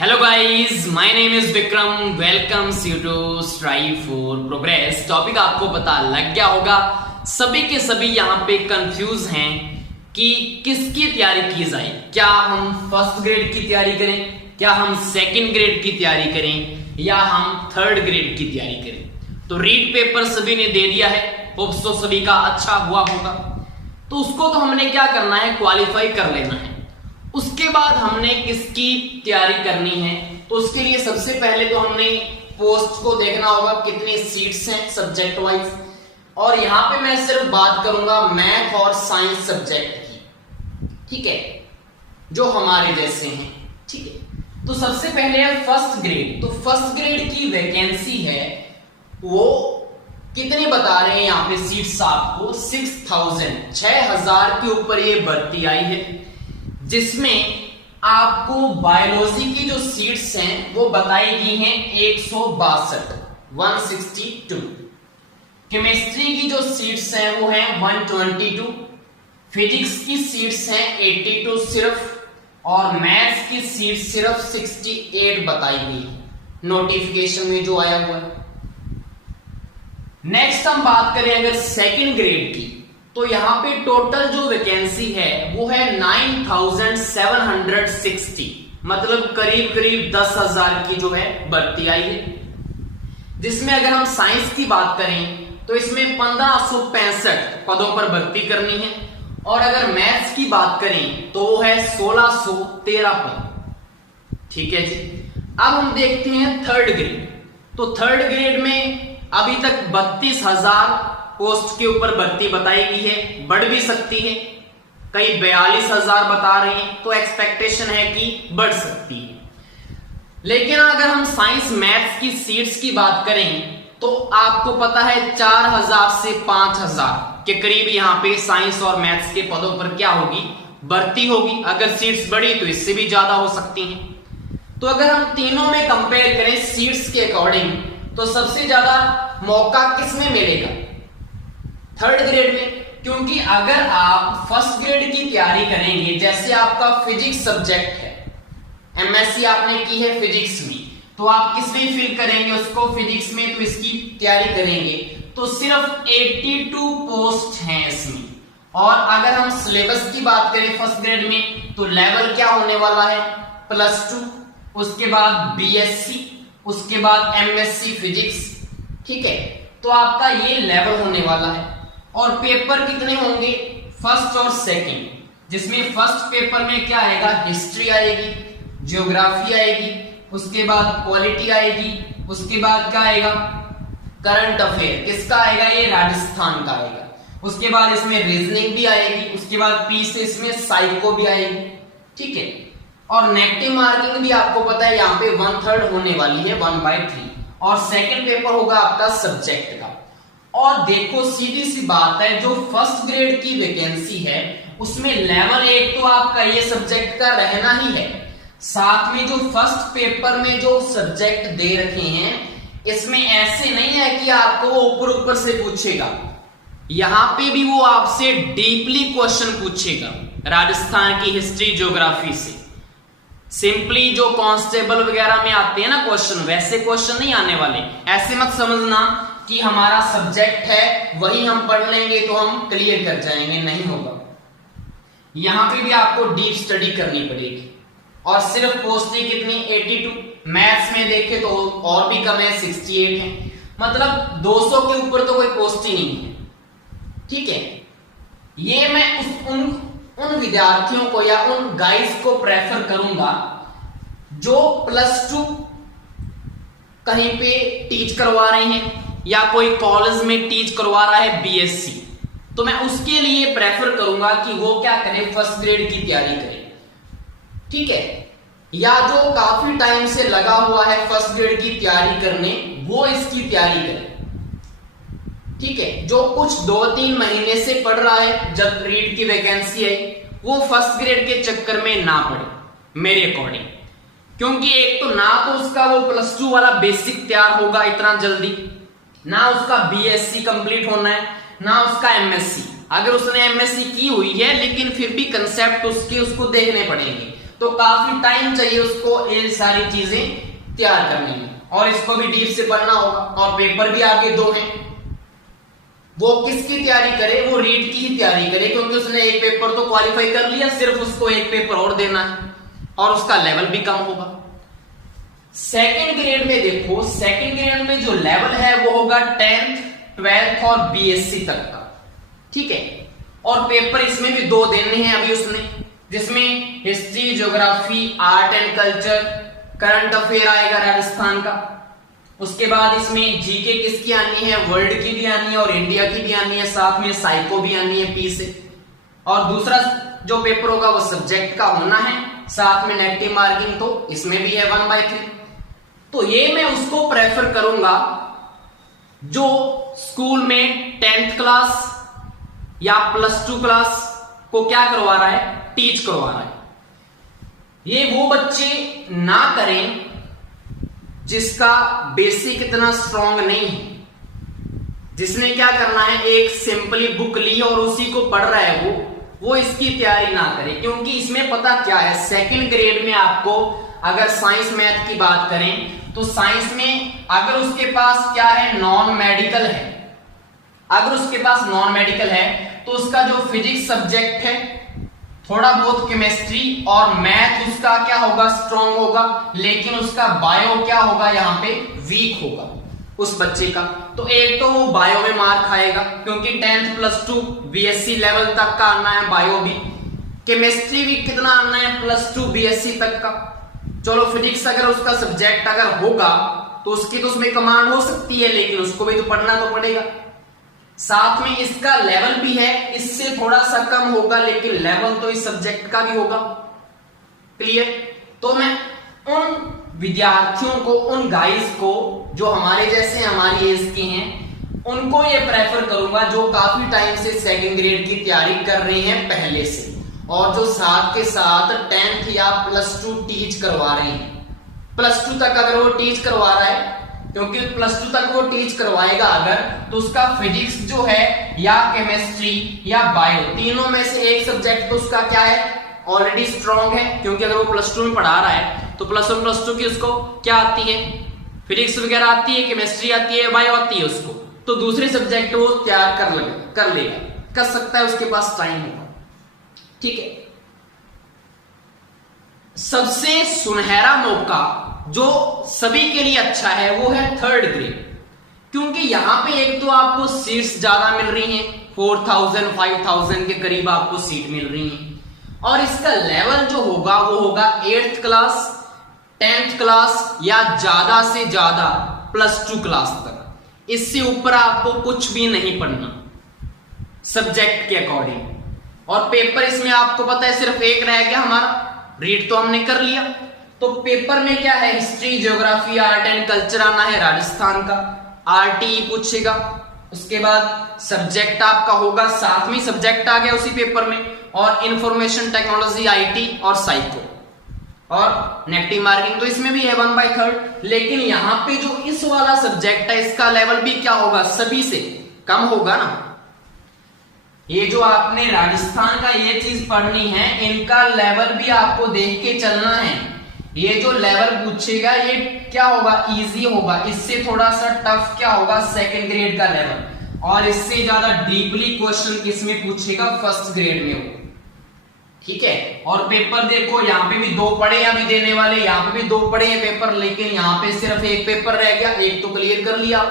Hello guys, my name is Vikram. Welcomes you to strive for progress. Topic आपको पता लग गया होगा। सभी के सभी यहाँ पे कंफ्यूज हैं कि किसकी तैयारी की जाए। क्या हम फर्स्ट ग्रेड की तैयारी करें, क्या हम सेकंड ग्रेड की तैयारी करें, या हम थर्ड ग्रेड की तैयारी करें। तो रीड पेपर सभी ने दे दिया है, होप्स तो सभी का अच्छा हुआ होगा। तो उसको तो हमने क्या करना है, क्वालिफाई कर लेना है। उसके बाद हमने किसकी तैयारी करनी है, तो उसके लिए सबसे पहले तो हमने पोस्ट को देखना होगा कितनी सीट्स हैं सब्जेक्ट वाइज। और यहां पे मैं सिर्फ बात करूंगा मैथ और साइंस सब्जेक्ट की, ठीक है, जो हमारे जैसे हैं, ठीक है। तो सबसे पहले है फर्स्ट ग्रेड। तो फर्स्ट ग्रेड की वैकेंसी है वो कितने बता रहे हैं यहाँ पे सीट्स आपको 6,000 के ऊपर ये भर्ती आई है, जिसमें आपको बायोलॉजी की जो सीट्स हैं वो बताई गई हैं 162। केमिस्ट्री की जो सीट्स हैं वो हैं 122। फिजिक्स की सीट्स हैं 82 सिर्फ, और मैथ्स की सीट सिर्फ 68 बताई गई नोटिफिकेशन में जो आया हुआ है। नेक्स्ट हम बात करें अगर सेकंड ग्रेड की, तो यहां पे टोटल जो वैकेंसी है वो है 9,760, मतलब करीब करीब 10,000 की जो है भर्ती आई है। जिसमें अगर हम साइंस की बात करें तो इसमें 1565 पदों पर भर्ती करनी है, और अगर मैथ्स की बात करें तो वो है 1613 पद, ठीक है जी। अब हम देखते हैं थर्ड ग्रेड। तो थर्ड ग्रेड में अभी तक 32,000 पोस्ट के ऊपर भर्ती बताई गई है, बढ़ भी सकती है, कई 42,000 बता रहे हैं, तो एक्सपेक्टेशन है कि बढ़ सकती है। लेकिन अगर हम साइंस मैथ्स की सीट्स की बात करें तो आपको पता है 4,000 से 5,000 के करीब यहाँ पे साइंस और मैथ्स के पदों पर क्या होगी, भर्ती होगी। अगर सीट्स बढ़ी तो इससे भी ज्यादा हो सकती हैं। तो अगर हम तीनों में कंपेयर करें सीट्स के अकॉर्डिंग, तो सबसे ज्यादा मौका किसमें मिलेगा, थर्ड ग्रेड में। क्योंकि अगर आप फर्स्ट ग्रेड की तैयारी करेंगे, जैसे आपका फिजिक्स सब्जेक्ट है, एमएससी आपने की है फिजिक्स में, तो आप किस में फिल करेंगे उसको, फिजिक्स में, तो इसकी तैयारी करेंगे तो सिर्फ 82 पोस्ट हैं इसमें। और अगर हम सिलेबस की बात करें फर्स्ट ग्रेड में, तो लेवल क्या होने वाला है, +2, उसके बाद बीएससी, उसके बाद एमएससी फिजिक्स, ठीक है। तो आपका ये लेवल होने वाला है। और पेपर कितने होंगे, फर्स्ट और सेकंड, जिसमें फर्स्ट पेपर में क्या आएगा, हिस्ट्री आएगी, ज्योग्राफी आएगी, उसके बाद पॉलिटी आएगी, उसके बाद क्या आएगा, करंट अफेयर, किसका आएगा, ये राजस्थान का आएगा। उसके बाद इसमें रीजनिंग भी आएगी, उसके बाद पी से इसमें साइको भी आएगी, ठीक है। और नेगेटिव मार्किंग भी आपको पता है यहाँ पे 1/3 होने वाली है, 1/3। और सेकंड पेपर होगा आपका सब्जेक्ट का। और देखो सीधी सी बात है, जो फर्स्ट ग्रेड की वैकेंसी है उसमें लेवल 1 तो आपका ये सब्जेक्ट का रहना ही है, साथ में जो फर्स्ट पेपर में जो सब्जेक्ट दे रखे हैं इसमें ऐसे नहीं है कि आपको वो ऊपर ऊपर से पूछेगा, यहां पे भी वो आपसे डीपली क्वेश्चन पूछेगा राजस्थान की हिस्ट्री ज्योग्राफी से। सिंपली जो कांस्टेबल वगैरह में आते हैं ना क्वेश्चन, वैसे क्वेश्चन नहीं आने वाले। ऐसे मत समझना कि हमारा सब्जेक्ट है वही हम पढ़ लेंगे तो हम क्लियर कर जाएंगे, नहीं होगा। यहां पे भी आपको डीप स्टडी करनी पड़ेगी। और सिर्फ पोस्टें कितनी, 82। मैथ्स में देखे तो और भी कम है, 68 है, मतलब 200 के ऊपर तो कोई पोस्ट ही नहीं है, ठीक है। ये मैं उन विद्यार्थियों को या उन गाइस को प्रेफर करूंगा जो +2 कहीं पे टीच करवा रहे हैं या कोई कॉलेज में टीच करवा रहा है बीएससी, तो मैं उसके लिए प्रेफर करूंगा कि वो क्या करें, फर्स्ट ग्रेड की तैयारी करें, ठीक है। या जो काफी टाइम से लगा हुआ है फर्स्ट ग्रेड की तैयारी करने, वो इसकी तैयारी करे, ठीक है। जो कुछ 2-3 महीने से पढ़ रहा है, जब रीड की वैकेंसी आई, वो फर्स्ट ग्रेड के चक्कर में ना पढ़े मेरे अकॉर्डिंग। क्योंकि एक तो ना तो उसका वो +2 वाला बेसिक तैयार होगा इतना जल्दी, ना उसका बीएससी कंप्लीट होना है, ना उसका एमएससी। अगर उसने एमएससी की हुई है लेकिन फिर भी कंसेप्ट उसको देखने पड़ेंगे, तो काफी टाइम चाहिए उसको ये सारी चीजें तैयार करने में, और इसको भी डीप से पढ़ना होगा। और पेपर भी आगे 2 हैं, वो किसकी तैयारी करे, वो रीट की ही तैयारी करे, क्योंकि उसने एक पेपर तो क्वालिफाई कर लिया, सिर्फ उसको एक पेपर और देना है और उसका लेवल भी कम होगा। सेकंड ग्रेड में देखो, सेकंड ग्रेड में जो लेवल है वो होगा 10th, 12th और बीएससी तक का, ठीक है। और पेपर इसमें भी 2 देने हैं अभी उसने, जिसमें history, geography, art and culture, current affair आएगा राजस्थान का। उसके बाद इसमें जीके किसकी आनी है, वर्ल्ड की भी आनी है और इंडिया की भी आनी है, साथ में साइको भी आनी है पी से। और दूसरा जो पेपर होगा वो सब्जेक्ट का होना है, साथ में नेगेटिव मार्किंग तो इसमें भी है 1/3। तो ये मैं उसको प्रेफर करूंगा जो स्कूल में 10th क्लास या +2 क्लास को क्या करवा रहा है, टीच करवा रहा है। ये वो बच्चे ना करें जिसका बेसिक इतना स्ट्रांग नहीं है, जिसने क्या करना है एक सिंपली बुक ली और उसी को पढ़ रहा है, वो इसकी तैयारी ना करे। क्योंकि इसमें पता क्या है, सेकंड ग्रेड में आपको अगर साइंस मैथ की बात करें तो साइंस में अगर उसके पास क्या है, नॉन मेडिकल है, अगर उसके पास नॉन मेडिकल है तो उसका जो फिजिक्स सब्जेक्ट है, थोड़ा बहुत केमिस्ट्री और मैथ उसका क्या होगा, स्ट्रांग होगा, लेकिन उसका बायो क्या होगा, यहां पे वीक होगा उस बच्चे का। तो एक तो वो बायो में मार खाएगा, क्योंकि 10th +2 बीएससी लेवल तक का आना है, बायो भी, केमिस्ट्री भी कितना आना है, +2 बीएससी तक का। चलो फिजिक्स अगर उसका सब्जेक्ट अगर होगा तो उसकी तो उसमें कमांड हो सकती है, लेकिन उसको भी तो पढ़ना तो पड़ेगा। साथ में इसका लेवल भी है, इससे थोड़ा सा कम होगा, लेकिन लेवल तो इस सब्जेक्ट का भी होगा। क्लियर? तो मैं उन विद्यार्थियों को, उन गाइस को जो हमारे जैसे हमारी एज के हैं, उनको ये प्रेफर करूंगा जो काफी टाइम से सेकंड ग्रेड की तैयारी कर रहे हैं पहले से, और जो साथ के साथ 10th या +2 टीच करवा रहे हैं। +2 तक अगर वो टीच करवा रहा है, क्योंकि +2 तक वो टीच करवाएगा अगर, तो उसका फिजिक्स जो है या केमिस्ट्री या बायो, तीनों में से एक सब्जेक्ट तो उसका क्या है, ऑलरेडी स्ट्रांग है। क्योंकि अगर वो +2 में पढ़ा रहा है तो +1 +2 की उसको क्या आती है, फिजिक्स वगैरह आती है, केमिस्ट्री आती है, बायो आती है उसको, तो दूसरे सब्जेक्ट वो तैयार कर लेगा, कर सकता है, उसके पास टाइम होगा, ठीक है। सबसे सुनहरा मौका जो सभी के लिए अच्छा है वो है 3rd ग्रेड, क्योंकि यहां पे एक तो आपको सीट्स ज्यादा मिल रही हैं, 4000 5000 के करीब आपको सीट मिल रही हैं, और इसका लेवल जो होगा वो होगा 8th क्लास, 10th क्लास या ज्यादा से ज्यादा +2 क्लास तक। इससे ऊपर आपको कुछ भी नहीं पढ़ना सब्जेक्ट के अकॉर्डिंग। और पेपर इसमें आपको पता है सिर्फ एक रह गया हमारा, रीड तो हमने कर लिया। तो पेपर में क्या है, history, geography, art and culture आना है राजस्थान का, आरटीई पूछेगा। उसके बाद सब्जेक्ट आपका होगा, 7वीं सब्जेक्ट आ गया उसी पेपर में, और इंफॉर्मेशन टेक्नोलॉजी, आईटी और साइको, और नेगेटिव मार्किंग तो इसमें भी है 1/3। लेकिन यहां पे जो इस वाला सब्जेक्ट है इसका लेवल भी क्या होगा, सभी से कम होगा ना। ये जो आपने राजस्थान का ये चीज पढ़नी है, इनका लेवल भी आपको देख के चलना है। ये जो लेवल पूछेगा ये क्या होगा, इजी होगा, इससे थोड़ा सा टफ क्या होगा, सेकंड ग्रेड का लेवल, और इससे ज्यादा डीपली क्वेश्चन किसमें पूछेगा, 1st ग्रेड में हो, ठीक है। और पेपर देखो, यहाँ पे भी 2 पड़े अभी देने वाले, यहाँ पे भी 2 पड़े हैं पेपर, लेकिन यहाँ पे सिर्फ एक पेपर रह गया, एक तो क्लियर कर लिया,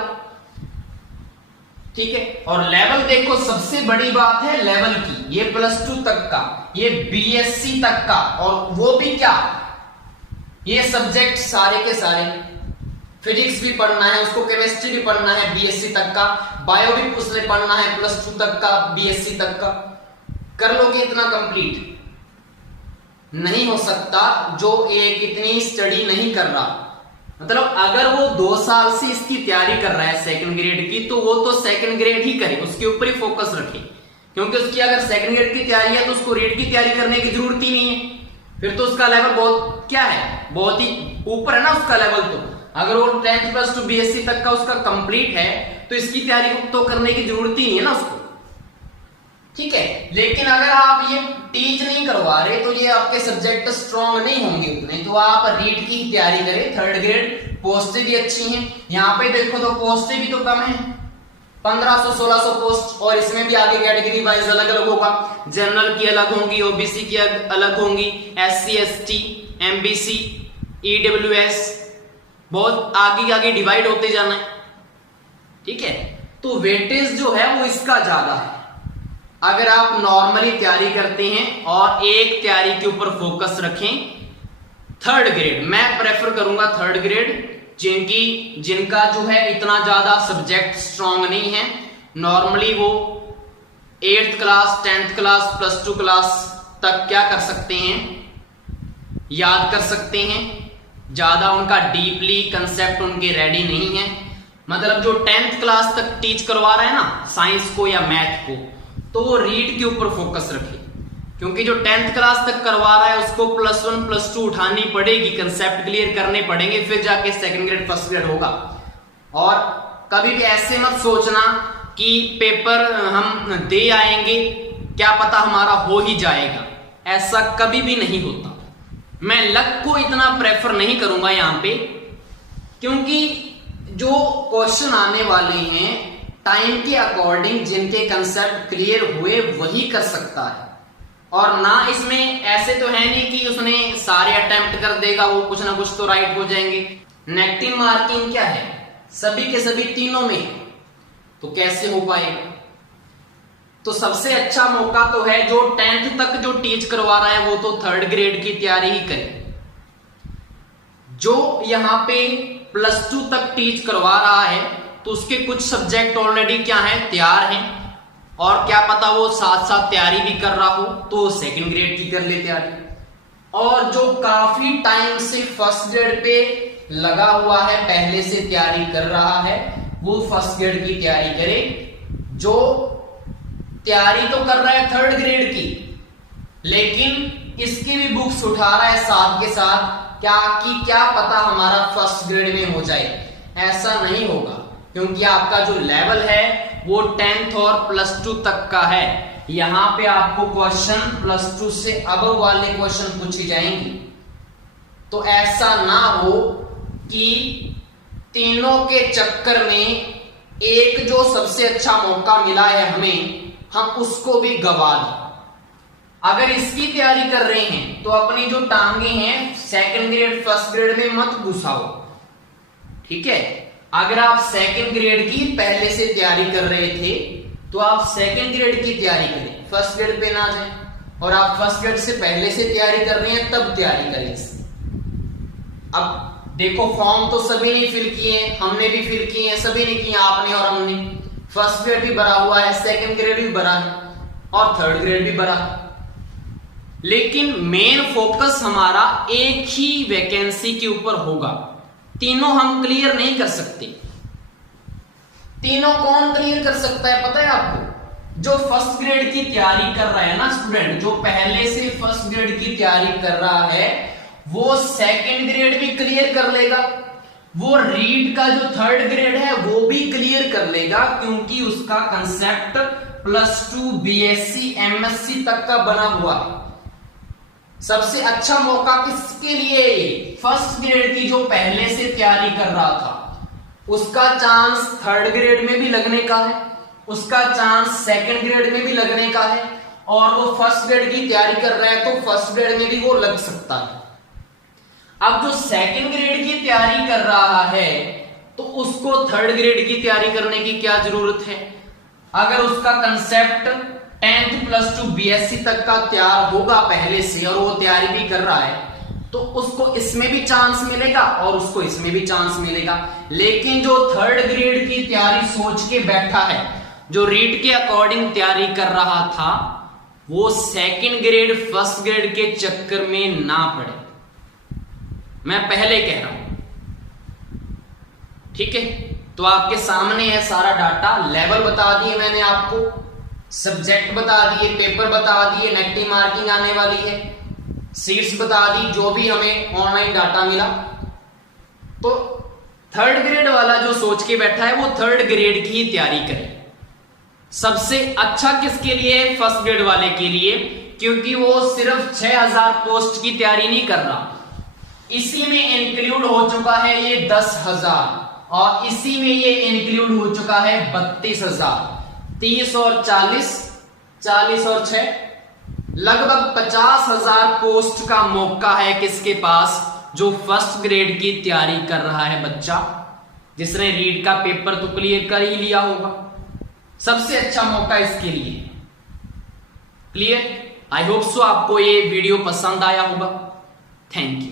ठीक है। और लेवल देखो, सबसे बड़ी बात है लेवल की, ये +2 तक का, ये बीएससी तक का, और वो भी क्या, ये सब्जेक्ट सारे के सारे, फिजिक्स भी पढ़ना है उसको, केमिस्ट्री भी पढ़ना है बीएससी तक का, बायो भी उसने पढ़ना है +2 तक का, बीएससी तक का। कर लोगे इतना कंप्लीट? नहीं हो सकता जो एक इतनी स्टडी नहीं कर रहा। मतलब अगर वो 2 साल से इसकी तैयारी कर रहा है सेकंड ग्रेड की, तो वो तो सेकंड ग्रेड ही करे, उसके ऊपर ही फोकस रखे, क्योंकि उसकी अगर सेकंड ग्रेड की तैयारी है तो उसको रीड की तैयारी करने की जरूरत ही नहीं है। फिर तो उसका लेवल बहुत क्या है, बहुत ही ऊपर है ना उसका लेवल। तो अगर वो 10th +2 बीएससी तक का उसका कंप्लीट है तो इसकी तैयारी तो करने की जरूरत ही नहीं है ना उसको। ठीक है। लेकिन अगर आप ये टीच नहीं करवा रहे तो ये आपके सब्जेक्ट स्ट्रॉन्ग नहीं होंगे उतने, तो आप रीट की तैयारी करें। थर्ड ग्रेड पोस्टें भी अच्छी हैं, यहाँ पे देखो तो पोस्टें भी तो कम है, 1500-1600 पोस्ट, और इसमें भी आगे कैटेगरी वाइज अलग अलग होगा। जनरल की अलग होंगी, ओबीसी की अलग होंगी, SC ST MBC EWS, बहुत आगे आगे डिवाइड होते जाना है, ठीक है। तो वेटेज जो है वो इसका ज्यादा है। अगर आप नॉर्मली तैयारी करते हैं और एक तैयारी के ऊपर फोकस रखें, थर्ड ग्रेड मैं प्रेफर करूंगा, थर्ड ग्रेड, जिनका जो है इतना ज्यादा सब्जेक्ट स्ट्रांग नहीं है, नॉर्मली वो 8th class 10th class +2 class तक क्या कर सकते हैं, याद कर सकते हैं, ज्यादा उनका डीपली कंसेप्ट उनके रेडी नहीं है। मतलब जो 10th क्लास तक टीच करवा रहा है ना साइंस को या मैथ को, तो वो रीड के ऊपर फोकस रखे, क्योंकि जो 10th क्लास तक करवा रहा है उसको +1 +2 उठानी पड़ेगी, कंसेप्ट क्लियर करने पड़ेंगे, फिर जाके सेकंड ग्रेड फर्स्ट ग्रेड होगा। और कभी भी ऐसे मत सोचना कि पेपर हम दे आएंगे, क्या पता हमारा हो ही जाएगा, ऐसा कभी भी नहीं होता। मैं लक को इतना प्रेफर नहीं करूंगा यहाँ पे, क्योंकि जो क्वेश्चन आने वाले हैं टाइम के अकॉर्डिंग जिनके कंसेप्ट क्लियर हुए वही कर सकता है, और ना इसमें ऐसे तो है नहीं कि उसने सारे अटेम्प्ट कर देगा, वो कुछ ना कुछ तो राइट हो जाएंगे। नेगेटिव मार्किंग क्या है, सभी के सभी तीनों में, तो कैसे हो पाएगा। तो सबसे अच्छा मौका तो है जो 10th तक जो टीच करवा रहा है वो तो थर्ड ग्रेड की तैयारी ही करे। जो यहाँ पे +2 तक टीच करवा रहा है तो उसके कुछ सब्जेक्ट ऑलरेडी क्या है, तैयार हैं, और क्या पता वो साथ साथ तैयारी भी कर रहा हो तो सेकंड ग्रेड की कर ले तैयारी। और जो काफी टाइम से फर्स्ट ग्रेड पे लगा हुआ है, पहले से तैयारी कर रहा है, वो फर्स्ट ग्रेड की तैयारी करे। जो तैयारी तो कर रहा है थर्ड ग्रेड की, लेकिन इसकी भी बुक्स उठा रहा है साथ के साथ, क्या पता हमारा फर्स्ट ग्रेड में हो जाए, ऐसा नहीं होगा, क्योंकि आपका जो लेवल है वो 10th और +2 तक का है। यहां पे आपको क्वेश्चन +2 से अबव वाले क्वेश्चन पूछे जाएंगे। तो ऐसा ना हो कि तीनों के चक्कर में एक जो सबसे अच्छा मौका मिला है हमें, हम उसको भी गवा दें। अगर इसकी तैयारी कर रहे हैं तो अपनी जो टांगे हैं सेकंड ग्रेड फर्स्ट ग्रेड में मत घुसाओ, ठीक है। अगर आप सेकंड ग्रेड की पहले से तैयारी कर रहे थे तो आप सेकंड ग्रेड की तैयारी करें, फर्स्ट ग्रेड पे ना जाएं। और आप फर्स्ट ग्रेड से पहले से तैयारी कर रहे हैं तब तैयारी करें इसकी। अब देखो फॉर्म तो सभी ने फिल किए, हमने भी फिल किए हैं, सभी ने किए, आपने और हमने। फर्स्ट ग्रेड भी भरा हुआ है, सेकंड ग्रेड भी भरा है और थर्ड ग्रेड भी भरा है, लेकिन मेन फोकस हमारा एक ही वैकेंसी के ऊपर होगा। तीनों हम क्लियर नहीं कर सकते। तीनों कौन क्लियर कर सकता है पता है आपको? जो फर्स्ट ग्रेड की तैयारी कर रहा है ना स्टूडेंट, जो पहले से फर्स्ट ग्रेड की तैयारी कर रहा है वो सेकंड ग्रेड भी क्लियर कर लेगा, वो रीड का जो थर्ड ग्रेड है वो भी क्लियर कर लेगा, क्योंकि उसका कंसेप्ट +2 BSc MSc तक का बना हुआ है। सबसे अच्छा मौका किसके लिए? फर्स्ट ग्रेड की जो पहले से तैयारी कर रहा था, उसका चांस थर्ड ग्रेड में भी लगने का है, उसका चांस सेकंड ग्रेड में भी लगने का है, और वो फर्स्ट ग्रेड की तैयारी कर रहा है तो फर्स्ट ग्रेड में भी वो लग सकता है। अब जो सेकंड ग्रेड की तैयारी कर रहा है तो उसको थर्ड ग्रेड की तैयारी करने की क्या जरूरत है? अगर उसका कंसेप्ट 10th +2 BSc तक का तैयार होगा पहले से और वो तैयारी भी कर रहा है तो उसको इसमें भी चांस मिलेगा और उसको इसमें भी चांस मिलेगा। लेकिन जो थर्ड ग्रेड की तैयारी सोच के बैठा है, जो रीड के अकॉर्डिंग तैयारी कर रहा था, वो सेकंड ग्रेड फर्स्ट ग्रेड के चक्कर में ना पड़े, मैं पहले कह रहा हूं, ठीक है। तो आपके सामने है सारा डाटा, लेवल बता दिए मैंने आपको, सब्जेक्ट बता दिए, पेपर बता दिए, नेगेटिव मार्किंग आने वाली है, सीट्स बता दी, जो भी हमें ऑनलाइन डाटा मिला। तो थर्ड ग्रेड वाला जो सोच के बैठा है वो थर्ड ग्रेड की ही तैयारी करे, सबसे अच्छा किसके लिए? फर्स्ट ग्रेड वाले के लिए, क्योंकि वो सिर्फ 6000 पोस्ट की तैयारी नहीं कर रहा, इसी में इंक्लूड हो चुका है ये 10,000 और इसी में ये इंक्लूड हो चुका है 32,000। 30 और 40, 40 और 6, लगभग 50,000 पोस्ट का मौका है किसके पास? जो फर्स्ट ग्रेड की तैयारी कर रहा है बच्चा, जिसने रीड का पेपर तो क्लियर कर ही लिया होगा। सबसे अच्छा मौका इसके लिए। क्लियर? आई होप सो आपको ये वीडियो पसंद आया होगा। Thank you.